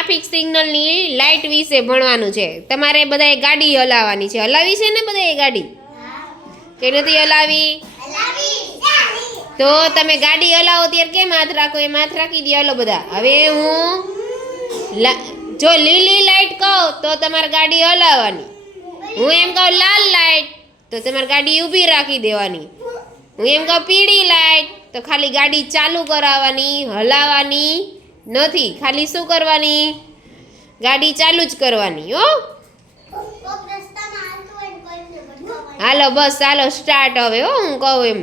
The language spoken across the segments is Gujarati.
ટ્રાફિક સિગ્નલની લાઇટ વિશે ભણવાનું છે. તમારે બધાએ ગાડી હલાવવાની છે. હલાવી છે ને બધાએ ગાડી? કે નથી હલાવી? તો તમે ગાડી હલાવો ત્યારે કેમ હાથ રાખો? એમ હાથ રાખી દો. હાલો બધા. હવે હું જો લીલી લાઇટ કહું તો તમારે ગાડી હલાવવાની. હું એમ કહું લાલ લાઇટ તો તમારે ગાડી ઊભી રાખી દેવાની. હું એમ કહું પીળી લાઇટ તો ખાલી ગાડી ચાલુ કરાવવાની, હલાવવાની નથી. ખાલી શું કરવાની? ગાડી ચાલુ જ કરવાની. હો હાલો બસ ચાલો સ્ટાર્ટ હવે. હો હું કહું એમ.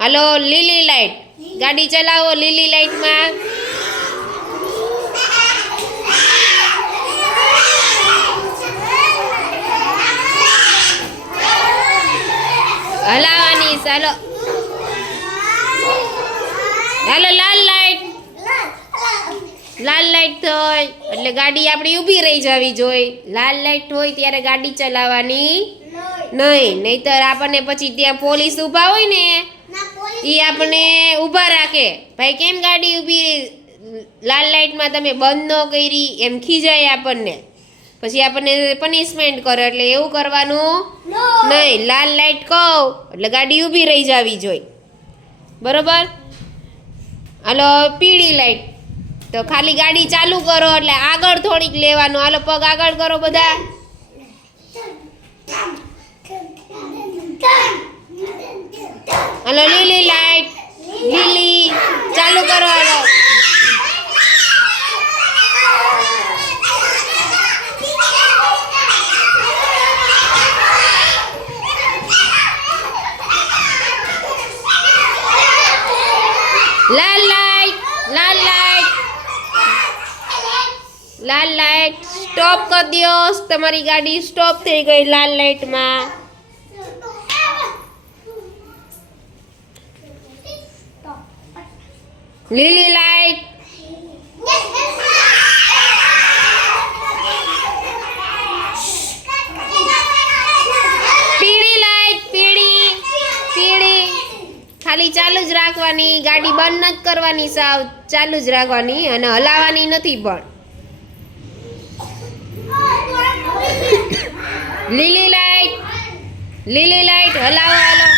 હાલો લીલી લાઇટ, ગાડી ચલાવો લીલી લાઇટમાં. હલાવાની. ચાલો હાલો લાલ લાઇટ. લાલ લાઇટ થઈ એટલે ગાડી આપણી ઊભી રહી જવી જોઈએ. લાલ લાઇટ હોય ત્યારે ગાડી ચલાવવાની નહીં, નહીતર આપણને પછી ત્યાં પોલીસ ઊભા હોય ને એ આપણને ઊભા રાખે. ભાઈ કેમ ગાડી ઊભી લાલ લાઇટમાં તમે બંધ ન કરી એમ ખીજાય આપણને. પછી આપણને પનિશમેન્ટ કરે. એટલે એવું કરવાનું નહીં. લાલ લાઇટ કહું એટલે ગાડી ઊભી રહી જવી જોઈએ. બરોબર? હાલો પીળી લાઇટ તો ખાલી ગાડી ચાલુ કરો એટલે આગળ થોડીક લેવાનું. હાલો પગ આગળ કરો બધા. હાલો લીલી લાઇટ, લીલી ચાલુ કરો. હાલો લાલ લાઇટ, લાલ લાઇટ, લાલ લાઇટ સ્ટોપ કરી દો. તમારી ગાડી સ્ટોપ થઈ ગઈ લાલ લાઇટમાં. લીલી લાઇટ, પીળી લાઇટ, પીળી પીળી ખાલી ચાલુ જ રાખવાની. ગાડી બંધ નથી કરવાની, સાવ ચાલુ જ રાખવાની અને હલાવવાની નથી પણ. લીલી લાઇટ, લીલી લાઇટ હલાવો. હાલો